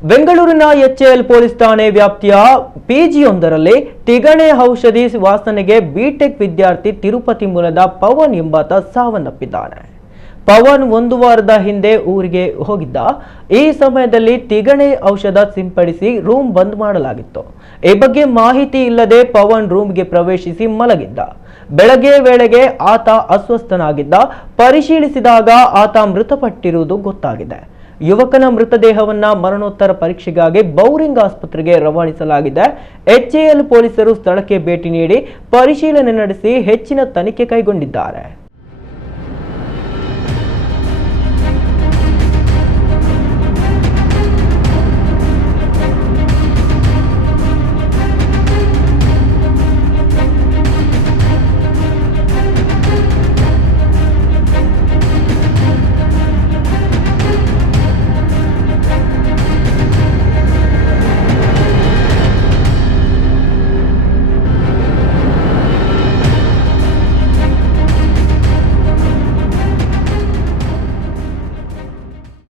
ಬೆಂಗಳೂರಿನ HAL police ಠಾಣೆ ವ್ಯಾಪ್ತಿಯ ಪಿಜಿಯೊಂದರಲ್ಲಿ ತಿಗಣೆ ಔಷಧಿ ವಾಸನೆಗೆ ಬಿಟೆಕ್ ವಿದ್ಯಾರ್ಥಿ ತಿರುಪತಿ ಮೂಲದ ಪವನ್ ಎಂಬಾತ ಸಾವನ್ನಪ್ಪಿದ್ದಾನೆ. ಪವನ್ ಒಂದು ವಾರದ ಹಿಂದೆ ಊರಿಗೆ ಹೋಗಿದ್ದ. ಈ ಸಮಯದಲ್ಲಿ ತಿಗಣೆ ಔಷಧ ಸಿಂಪಡಿಸಿ ರೂಮ್ ಬಂದ್ ಮಾಡಲಾಗಿತ್ತು. ಈ ಬಗ್ಗೆ ಮಾಹಿತಿ ಇಲ್ಲದೆ ಪವನ್ ರೂಮ್ಗೆ ಪ್ರವೇಶಿಸಿ ಮಲಗಿದ್ದ. ಬೆಳಗ್ಗೆ ವೇಳೆಗೆ ಆತ ಅಸ್ವಸ್ಥನಾಗಿದ್ದ. ಪರಿಶೀಲಿಸಿದಾಗ ಆತ ಮೃತಪಟ್ಟಿರುವುದು ಗೊತ್ತಾಗಿದೆ. ಯುವಕನ ಮೃತದೇಹವನ್ನ ಮರಣೋತ್ತರ ಪರೀಕ್ಷೆಗಾಗಿ ಬೌರಿಂಗ್ ಆಸ್ಪತ್ರೆಗೆ ರವಾನಿಸಲಾಗಿದೆ. ಎಚ್ಎಎಲ್ ಪೊಲೀಸರು ಸ್ಥಳಕ್ಕೆ ಭೇಟಿ ನೀಡಿ ಪರಿಶೀಲನೆ ನಡೆಸಿ ಹೆಚ್ಚಿನ ತನಿಖೆ ಕೈಗೊಂಡಿದ್ದಾರೆ.